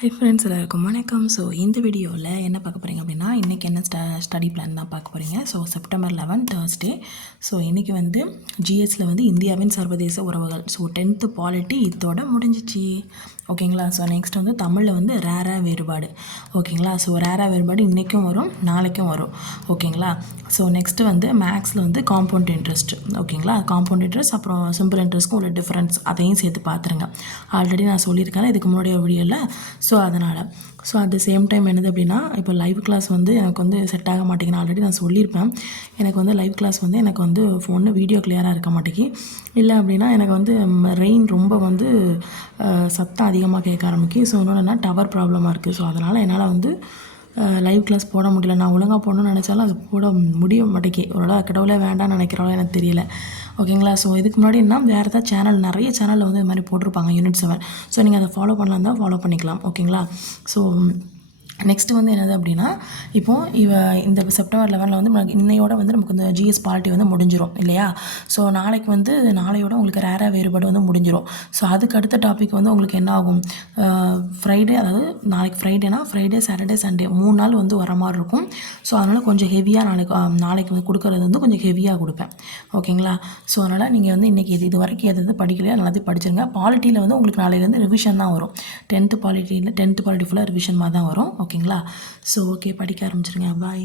Hi friends, எல்லாருக்கும் வணக்கம். So இந்த வீடியோவில் என்ன பார்க்க போகிறீங்க அப்படின்னா, இன்றைக்கி என்ன ஸ்டடி பிளான் தான் பார்க்க போகிறீங்க. So September 11 Thursday. ஸோ இன்றைக்கி வந்து ஜிஎஸ்சில் வந்து இந்தியாவின் சர்வதேச உறவுகள். ஸோ 10th பாலிட்டி இதோட முடிஞ்சிச்சு. ஓகேங்களா. ஸோ நெக்ஸ்ட் வந்து தமிழில் வந்து ரேரா வேறுபாடு. ஓகேங்களா. ஸோ ரேரா வேறுபாடு இன்றைக்கும் வரும், நாளைக்கும் வரும். ஓகேங்களா. ஸோ நெக்ஸ்ட்டு வந்து மேக்ஸில் வந்து காம்பவுண்ட் இன்ட்ரெஸ்ட். ஓகேங்களா. காம்பவுண்ட் இன்ட்ரெஸ்ட் அப்புறம் சிம்பிள் இன்ட்ரெஸ்ட்க்கும் உள்ள டிஃப்ரென்ஸ் அதையும் சேர்த்து பார்த்துருங்க. ஆல்ரெடி நான் சொல்லியிருக்கேன் இதுக்கு முன்னாடி வீடியோவில். ஸோ அதனால் அட் த சேம் டைம் என்னது அப்படின்னா, இப்போ லைவ் கிளாஸ் வந்து எனக்கு வந்து செட் ஆக மாட்டேங்குது. ஆல்ரெடி நான் சொல்லியிருப்பேன். எனக்கு வந்து லைவ் கிளாஸ் வந்து எனக்கு வந்து ஃபோனில் வீடியோ கிளியராக இருக்க மாட்டேங்கி. இல்லை அப்படின்னா எனக்கு வந்து ரெயின் ரொம்ப வந்து சத்தம் அதிகமாக கேட்க ஆரம்பிக்கு. ஸோ இன்னொன்று டவர் ப்ராப்ளமாக இருக்குது. ஸோ அதனால் என்னால் வந்து லைவ் கிளாஸ் போட முடியல. நான் ஒழுங்காக போடணும்னு நினச்சாலும் அது போட முடிய மாட்டேங்கி. ஒரு கடவுளே வேண்டாம்னு நினைக்கிறாலும் எனக்கு தெரியல. ஓகேங்களா. ஸோ இதுக்கு முன்னாடி என்ன வேறு ஏதாவது சேனல் நிறைய சேனலில் வந்து இது மாதிரி போட்டிருப்பாங்க யூனிட் 7. ஸோ நீங்கள் அதை ஃபாலோ பண்ணலாம் தான் ஃபாலோ பண்ணிக்கலாம். ஓகேங்களா. ஸோ நெக்ஸ்ட்டு வந்து என்னது அப்படின்னா, இப்போது இந்த செப்டம்பர் 11 வந்து இன்னையோட வந்து நமக்கு இந்த ஜிஎஸ் பாலிட்டி வந்து முடிஞ்சிடும் இல்லையா. ஸோ நாளைக்கு வந்து நாளையோட உங்களுக்கு ரேரா வேறுபாடு வந்து முடிஞ்சிடும். ஸோ அதுக்கு அடுத்த டாபிக் வந்து உங்களுக்கு என்ன ஆகும், ஃப்ரைடே, அதாவது நாளைக்கு ஃப்ரைடேனா ஃப்ரைடே, சாட்டர்டே, சண்டே 3 நாள் வந்து வர மாதிரி இருக்கும். ஸோ அதனால் கொஞ்சம் ஹெவியாக நாளைக்கு வந்து கொடுக்குறது வந்து கொஞ்சம் ஹெவியாக கொடுப்பேன். ஓகேங்களா. ஸோ அதனால் நீங்கள் வந்து இன்றைக்கி இது வரைக்கும் எது படிக்கலையோ எல்லாத்தையும் படிச்சிருங்க. பாலிட்டியில் வந்து உங்களுக்கு நாளைக்கு வந்து ரிவிஷன் தான் வரும். 10th பாலிட்டி ஃபுல்லாக ரிவிஷன் மாதிரி தான் வரும். ஓகேங்களா. ஸோ ஓகே, படிக்க ஆரம்பிச்சிருங்க. பாய்.